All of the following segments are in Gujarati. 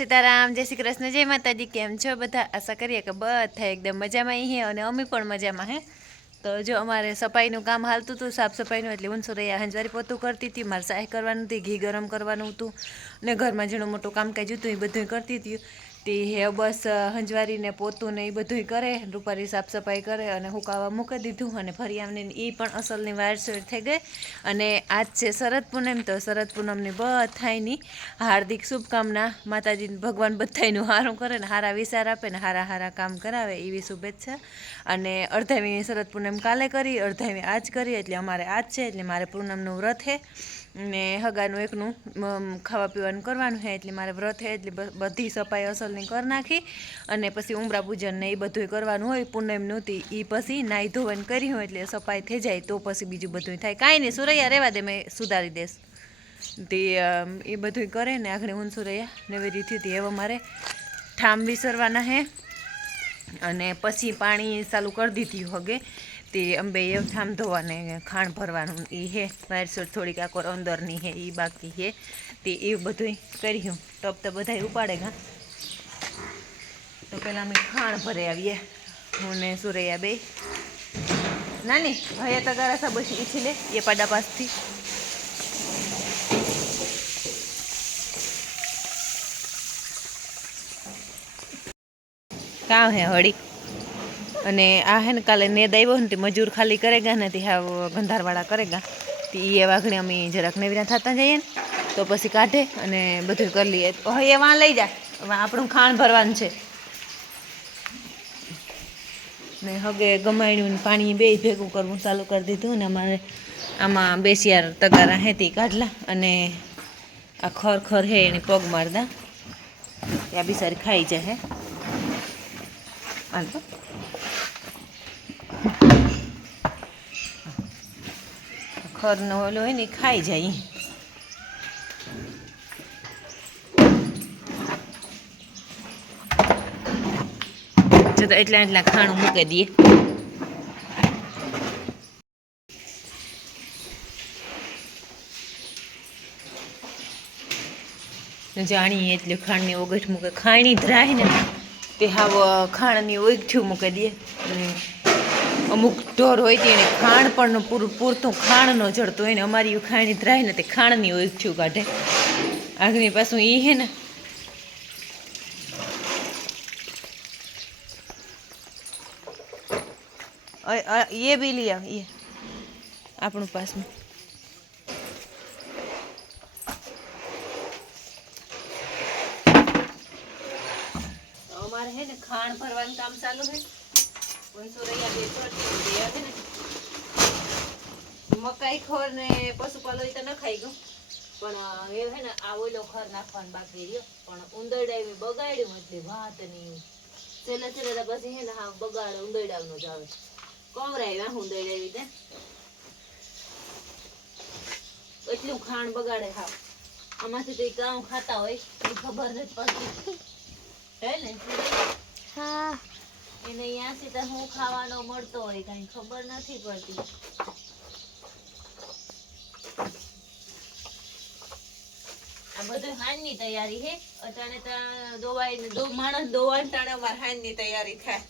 સીતારામ, જય શ્રી કૃષ્ણ, જય માતાજી, કેમ છો બધા? આશા કરીએ કે બધા એકદમ મજામાં હે અને અમે પણ મજામાં હે. તો જો અમારે સફાઈનું કામ હાલતું હતું, સાફ સફાઈનું, એટલે ઊંસો રહ્યા હંજવારી પોતું કરતી હતી, મારે સાય કરવાનું હતી, ઘી ગરમ કરવાનું હતું, ને ઘરમાં જેનું મોટું કામકાજ હતું, એ બધું કરતી હતી. તે હે, બસ હંજવારીને પોતું ને એ બધું કરે, રૂપારી સાફ સફાઈ કરે અને હુકાવા મૂકી દીધું અને ફરી આમને એ પણ અસલની વારસોર થઈ ગઈ. અને આજ છે શરદ પૂનમ, તો શરદ પૂનમની બધાયની હાર્દિક શુભકામના. માતાજી ભગવાન બધાયનું હારું કરે ને હારા વિચાર આપે ને હારા હારા કામ કરાવે એવી શુભેચ્છા. અને અડધામી શરદ પૂનમ કાલે કરી અડધામી આજ કરી, એટલે અમારે આજ છે, એટલે મારે પૂનમનું વ્રત છે. ને હગાનું એકનું ખાવા પીવાનું કરવાનું છે એટલે મારે વ્રત છે એટલે બધી સફાઈ અસલની કરી નાખી. અને પછી ઉમરા પૂજન ને એ બધું કરવાનું હોય, પૂનમ નહોતી એ પછી નાહી ધોવાને કરી હોય એટલે સફાઈ થઈ જાય, તો પછી બીજું બધું થાય. કાંઈ નહીં, સુરૈયા રહેવા દે, મેં સુધારી દઈશ. તે એ બધું કરે ને આખરે હું સુરૈયા થયું હતી હવે મારે ઠામ વિસરવાના હે. અને પછી પાણી ચાલુ કરી દીધી હગે. તે અંબે ઠામ ધોવાને ખાણ ભરવાનું એ હે વાયરસોર થોડીક આકોર અંદરની હે એ બાકી હે. તે એ બધું કર્યું. ટપ તો બધાય ઉપાડે ગા તો પહેલાં અમે ખાણ ભરે આવીએ. હું ને સુરૈયા બે. નાની, હવે તગારા સા બસ ઈછી લે, એ પાડા પાસથી. કામ હે હળી. અને આ હે ને કાલે નેદ આવ્યો ને તે મજૂર ખાલી કરેગા ને તે હા ગંધારવાળા કરેગા તે એ વાઘણે અમે જરાક નેવીના થતા જઈએ ને, તો પછી કાઢે અને બધું કરી લઈએ. તો હવે એ વાં લઈ જાય. આપણું ખાણ ભરવાનું છે. ને હગે ગમાણ્યું ને પાણી બે ભેગું કરવું ચાલુ કરી દીધું ને અમારે આમાં બેસિયાર તગારા હે તે કાઢલા અને આ ખર ખર હે એને પગ મારદા ત્યાં બી સારી ખાઈ જાય હે. હાલ. તો. ખરનો ઓલો હોય ને ખાઈ જાય તો એટલા એટલા ખાણું મૂકી દઈએ. જાણીએ એટલે ખાંડની ઓગઠ મૂકે. ખાણી ધરાય ને તે હાવ ખાણની ઓગઠ્યું મૂકી દે અને અમુક ઢોર હોય તે એને ખાણ પણ પૂરતું ખાણ ન જડતું. હોય ને અમારી ખાણી ધરાય ને તે ખાણની ઓછું કાઢે. આગની પાછું એ હે ને. એ બી લઈ આવે એ આપણું પાસમાં. અમારે હે ને ખાણ ભરવાનું કામ ચાલુ છે મકાઈ ખોર ને પશુપાલન તો ન ખાઈ ગયું. પણ એ હે ને, આ ઓલો ખર નાખવાનું બાકી રહ્યો. પણ ઉંદરડા એવી બગાડ્યું એટલે વાત નહીં છેલ્લે છેલ્લે પછી હે ને, હા, બગાડે ઉંદરડાનો જ આવે. કવરાય હા ઉંદરડા એવી રીતે એટલું ખાણ બગાડે હા આમાંથી તો કામ ખાતા હોય એ ખબર નથી પડતી. હે ને? હા. એને અહીંયાથી તો હું ખાવાનો મળતો હોય, કઈ ખબર નથી પડતી. આ બધું હાંજની તૈયારી હે? અટાણે દોવાઈ દો, માણસ દોવાય ટાણે અમારે હાંજની તૈયારી થાય.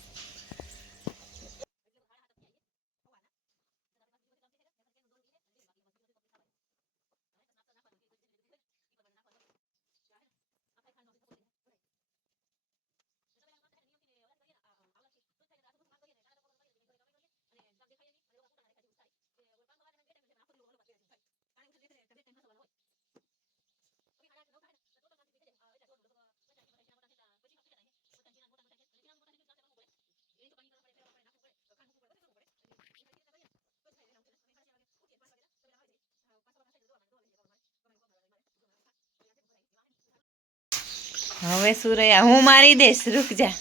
હવે સુરૈયા, હું મારી દઈશ, રૂક જા.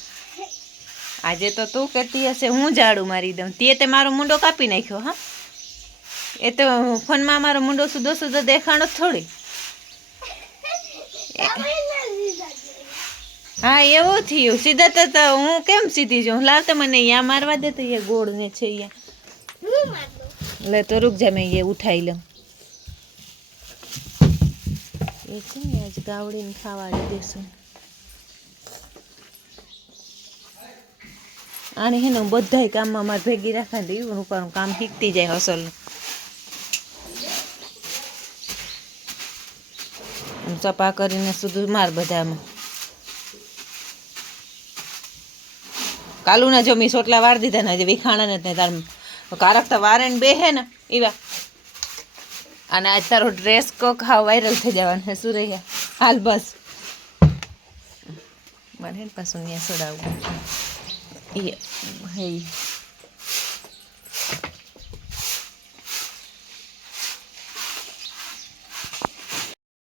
આજે તો તું કહેતી હશે, હું ઝાડુ મારી દઉં. તે તે મારો મુંડો કાપી નાખ્યો, હા? એ તો ફોનમાં મારો મુંડો સુધો સુધો દેખાણો થોડી. હા, એવું થયું. સીધા તો હું કેમ સીધી જાઉં? લાવ તો મને અહીંયા મારવા દે તો એ ગોળ ને છે અહીંયા. લે તો રૂક જા, મેં એ ઉઠાઈ લઉં. એ છે ને, આજ ગાવડીને ખાવા દેશું આને હે ને હું બધાય કામમાં મારે ભેગી રાખે ને એવું ઉપર કામ શીખતી જાય હસલનું સપા કરીને સુધી માર બધામાં. કાલુના જો મેં સોટલા વાર દીધા ને, હજી વિખાણા ને તાર કારક તો વારે ને બે હે ને એવા અને આજ તારો ડ્રેસ કોક હા વાયરલ થઈ જવાનો હે શું રહ્યા હાલ બસ. મને પાછું ત્યાં સોડાવવું એ, હે.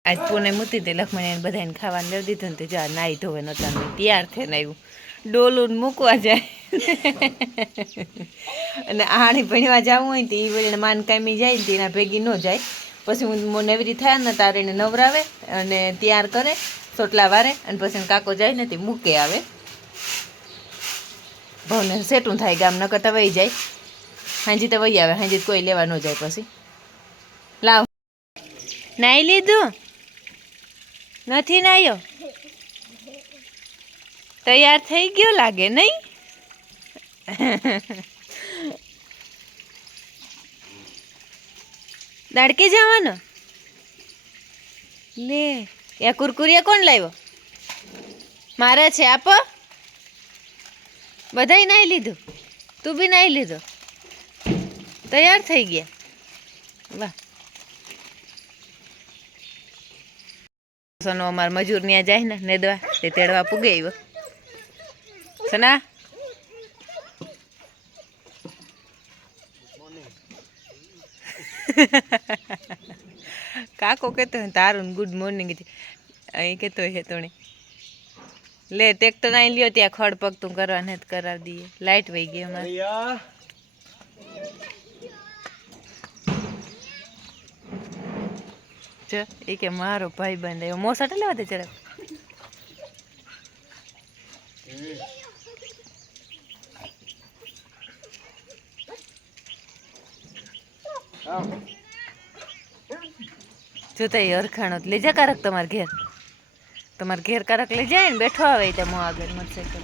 આજ પૂને મૂકી હતી લખમણી બધાને ખાવાનું લેવી દીધું ને તો આ નાહી ધોવે નહોતા તૈયાર થઈને આવ્યું. ડોલું મૂકવા જાય. અને આણી ભણવા જવું હોય તો એ વળીને માન કામી જાય ને એના ભેગી ન જાય. પછી હું નેવરી થયા ને તારે એને નવરાવે અને તૈયાર કરે સોટલા વારે અને પછી કાકો જાય ને તે મૂકે આવે. ભાવને સેટું થાય ગામ ન કરતા વહી જાય. હાંજી તો વહી આવે, હાંજી કોઈ લેવા ન જાય પછી. લાવ. નાઈ લીધું? નથી નાયો? તૈયાર થઈ ગયો લાગે નહીં? દાડકે જવાનો? લે, યા કુરકુરિયા કોણ લાવ્યો? મારે છે, આપો. બધાય નાહી લીધું. તું બી નાહી લીધો. તૈયાર થઈ ગયા. વાહ. સનો અમાર મજૂર ત્યાં જાય ને નેદવા, તે તેડવા પૂગે આવ્યો. સના. કાકો કહેતો તારું ગુડ મોર્નિંગ અહીં કહેતો હોય તોણે લે ટ્રેક્ટર અહીં લ્યો, ત્યાં ખડ પગતું કરવા ને કરાવી દઈએ. લાઈટ વહી ગઈ અમારે. એ કે મારો ભાઈ બંધ આવ્યો. મોસાટ લેવા દે જરાક. જોતા એ હરખાણો લેજા કારક તમારે ઘેર. તમારે ઘેર કારક લઈ જાય ને બેઠો આવે ત્યાં મોં આગળ મોટરસાઇકલ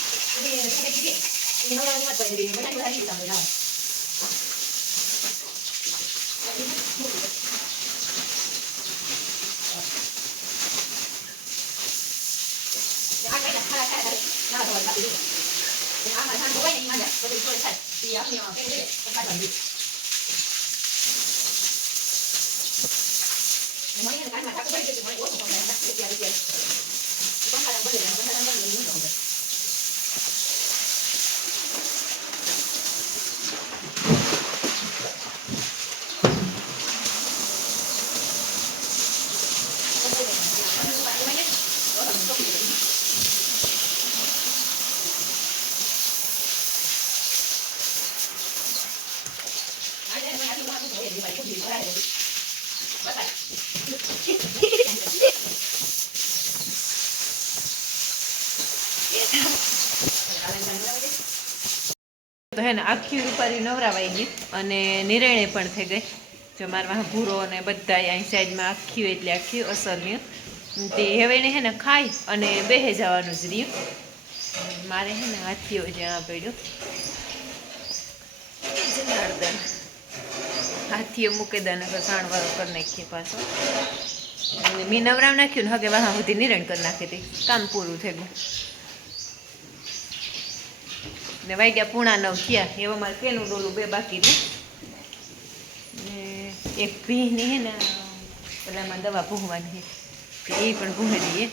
తినడానికి పోయింది ఇవ్వడానికి కూడా ఇస్తాం కదా Yeah, yeah, yeah. તો હે ને આખી રૂપારી નવરાવાઈ ગઈ અને નિર્ણય પણ થઈ ગઈ. જો મારા ભૂરો અને બધા અહીં સાઈડમાં આખી એટલે આખી અસરની તે હવે એને હે ને ખાઈ અને બેહે જવાનું જ રહ્યું. મારે હે ને હાથીઓ જ્યાં પડ્યો. જનાર્દન. હાથીઓ મૂકી દે ને સાણવાળો કરી નાખીએ પાછો. મેં નવરાવ નાખ્યું ને હગે વાહ સુધી નિરણ કરી નાખી હતી. કામ પૂરું થઈ ગયું. ને વાગ્યા પૂણા નવ થયા. એવા મારે પેલું ડોલું બે બાકી ને એક ભીની હે ને પેલામાં દવા ભૂંગવાની એ પણ ભૂંવી દઈએ.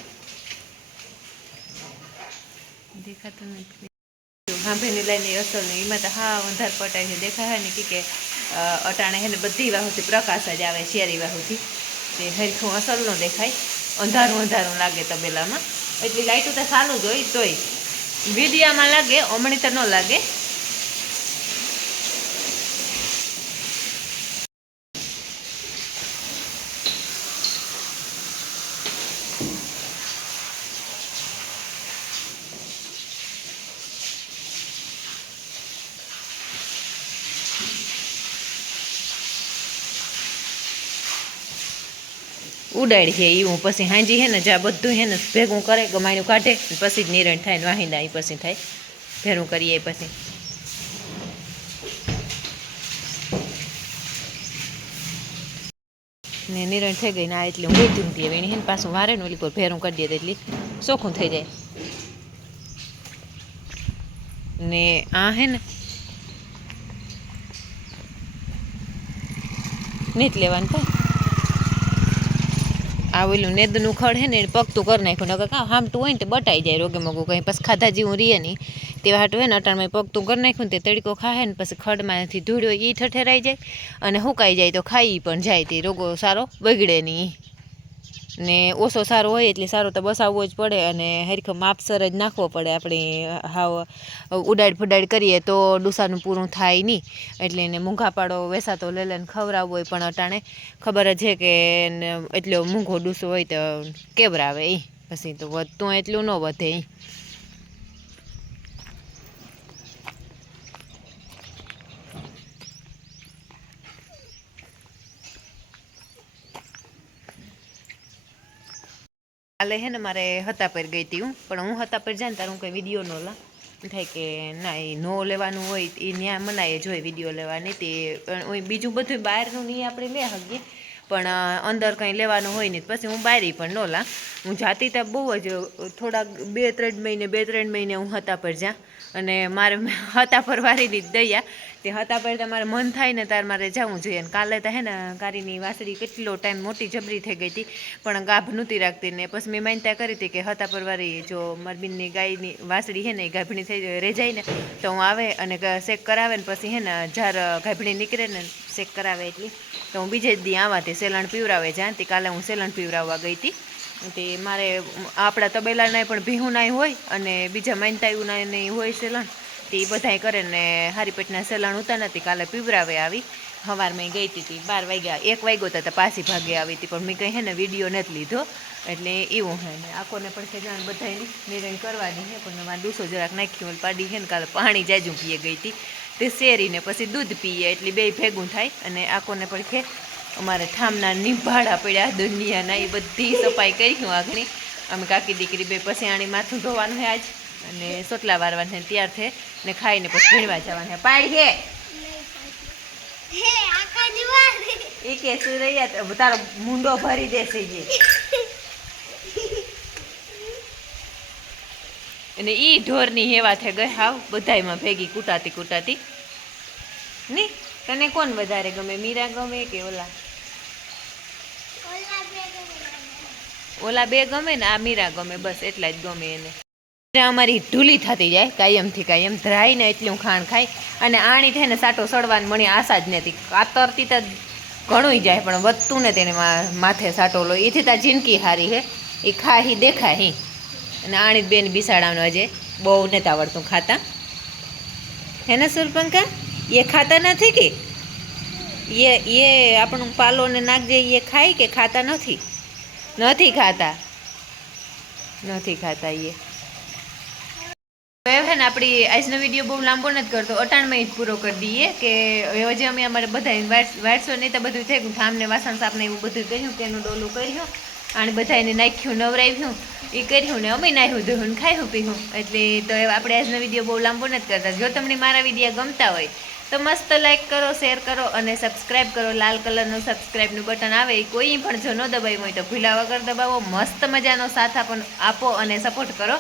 દેખાતું નથી. ભાંભીની લઈને અસર ને એમાં તો હા અંધાર પટાય છે. દેખાય ને કે કે અટાણે હે ને બધી વાહુથી પ્રકાશ જ આવે શેરી વાહુથી. તે હરખું અસર ન દેખાય. અંધારું અંધારું લાગે તબેલામાં. એટલી લાઇટો તો સારું જ હોય તોય. વિડિયામાં લાગે હમણાં તો ન લાગે ઉડાડ છે એ હું પછી હાંજી હે ને, જ્યાં બધું હે ને ભેગું કરે ગમાયનું કાઢે, પછી જ નિરણ થાય ને વાહિંદા પછી થાય. ભેરું કરીએ પછી. ને નિરણ થઈ ગઈ ને આ એટલે હું હતી હવે એની હે પાછું વારે ને ઓલી કોઈ ભેરું કરી દે એટલી ચોખ્ખું થઈ જાય. ને આ હે ને નીત લેવાનું થાય. આ ઓલું નેદનું ખડ હે ને એને પગતું કરી નાખ્યું. નકર કાં હામટું હોય ને તે બટાઈ જાય રોગે મોગું. કંઈ પછી ખાધા જેવું રીએ નહીં. તેવા હાટું હે ને અટાણમાં પગતું કરી નાખ્યું ને તે તડકો ખાહે ને પછી ખડમાંથી ધૂળ્યો એ ઠઠેરાઈ જાય. અને હુકાઈ જાય તો ખાઈ પણ જાય તે રોગો સારો બગડે નહીં. ને ઓછો સારો હોય એટલે સારો તો બસાવવો જ પડે અને હરખો માપસર જ નાખવો પડે આપણે હાવ ઉડાડ ફુડાડ કરીએ તો ડુસાનું પૂરું થાય નહીં. એટલે એને મૂંઘા પાડો વેસાતો લઈ લઈને ખવડાવવો હોય પણ અટાણે ખબર જ છે કે એટલો મૂંઘો ડૂસો હોય તો કેવરાવે એ પછી તો વધતું એટલું ન વધે ઈ. કાલે હે ને મારે હતા પર ગઈ હતી હું, પણ હું હતા પર જાય ને તારે હું કંઈ વીડિયો ન લા થાય કે ના, એ નો લેવાનું હોય, એ ત્યાં મનાય જ વીડિયો લેવાની તે બીજું બધું બહારનું નહીં આપણે લે શકીએ પણ અંદર કંઈ લેવાનું હોય નહીં પછી હું બારી પણ ન લા હું જાતી ત્યાં બહુ જ થોડાક બે ત્રણ મહિને, બે ત્રણ મહિને હું હતા પર જા અને મારે હતા પર વારીની જ દયા. તે હતા પર તમારે મન થાય ને તાર મારે જવું જોઈએ. અને કાલે તો હે ને કારીની વાસળી કેટલો ટાઈમ મોટી જબરી થઈ ગઈ હતી. પણ ગાભ નહોતી રાખતી ને પછી મેં માન્યતા કરી હતી કે હતા પર વારી જો મરબીનની બીનની ગાયની વાસળી છે ને એ ગાભણી થઈ રેજાય જાય ને, તો હું આવે અને શેક કરાવે ને પછી હે ને જ્યારે ગાભણી નીકળે ને શેક કરાવે એટલી. તો હું બીજે જ દી આવા તે સેલણ પીવરાવે જ્યાં કાલે હું સેલણ પીવરાવવા ગઈ હતી. તે મારે આપણા તબેલાના પણ ભીહુનાય હોય અને બીજા માનતાયુના નહીં હોય સેલણ, તે બધાય કરે ને હારી પેટના સેલણ ઉતા નથી, કાલે પીવરાવે આવી. સવારમાં ગઈ હતી બાર વાગ્યા, એક વાગ્યો તો પાછી ભાગે આવી હતી પણ મેં કંઈ હે ને વીડિયો નથી લીધો, એટલે એવું હે ને. આખોને પણ છે જાણ બધાની નિર્ણય કરવાની છે પણ મારે દૂસો જરાક નાખ્યું ઓલી પાડી છે ને, કાલે પાણી જાજું પીએ ગઈ હતી તે શેરીને પછી દૂધ પીએ, એટલે બે ભેગું થાય, અને આખોને પણ ખે અમારે ઠામના નિભાડા પડ્યા દુનિયાના એ બધી સફાઈ કરી આગળ. અમે કાકી દીકરી બે પછી આણી માથું ધોવાનું છે આજ. અને સોટલા વારવાના છે ત્યાર છે ને ખાઈને પછી ભણવા જવાનું છે પાડી હે. હે આખા જુવાર એ કે શું રહ્યા તારો મુંડો ભરી દેશે જે. અને ઈ ઢોરની હેવા થઈ ગઈ હાવ. બધાયમાં ભેગી કૂટાતી કૂટાતી. ની? તને કોણ વધારે ગમે મીરા ગમે કે ઓલા? ઓલા બે ગમે ને આ મીરા ગમે બસ એટલા જ ગમે એને. અમારી ઢૂલી થતી જાય કાયમથી કાયમ ધરાઈને એટલું ખાણ ખાય અને આણી થઈને સાટો સડવાની મને આશા જ નથી. કાતરતી તો ઘણું જાય પણ વધતું ને તેને માથે સાટો લો. એથી તા જિંદગી હારી હે. એ ખાહી દેખાય હી. અને આણી બેન બિસાડાનું આજે બહુ નથી આવડતું ખાતા. હે ને સુરપંકા એ ખાતા નથી કે? એ એ આપણું પાલોને નાખજે એ ખાય કે ખાતા નથી? નથી ખાતા. નથી ખાતા એ હવે ને આપણી આજનો વીડિયો બહુ લાંબો નથી કરતો. અટાણમાં જ પૂરો કરી દઈએ કે હવે જે અમે અમારે બધા વારસો નહીં તો બધું થઈ ગયું. ઠામને વાસણ સાપને એવું બધું કર્યું, તેનું ડોલું કર્યું અને બધા એને નાખ્યું, નવરાવ્યું. એ કર્યું ને અમે નાખ્યું ધોયું ને ખાયું પીવું એટલે તો આપણે આજનો વીડિયો બહુ લાંબો નથી કરતા. જો તમને મારા વીડિયો ગમતા હોય તો મસ્ત લાઈક કરો શેર કરો અને સબસ્ક્રાઈબ કરો. લાલ કલરનું સબસ્ક્રાઈબનું બટન આવે, એ કોઈ પણ જો ન દબાવ્યું હોય તો ભૂલા વગર દબાવો. મસ્ત મજાનો સાથ આપો આપો અને સપોર્ટ કરો.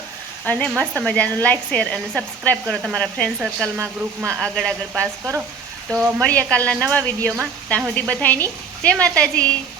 અને મસ્ત મજાનું લાઇક શેર અને સબસ્ક્રાઈબ કરો તમારા ફ્રેન્ડ સર્કલમાં ગ્રુપમાં આગળ આગળ પાસ કરો. તો મળીએ કાલના નવા વિડીયોમાં ત્યાં સુધી બધાની જય માતાજી.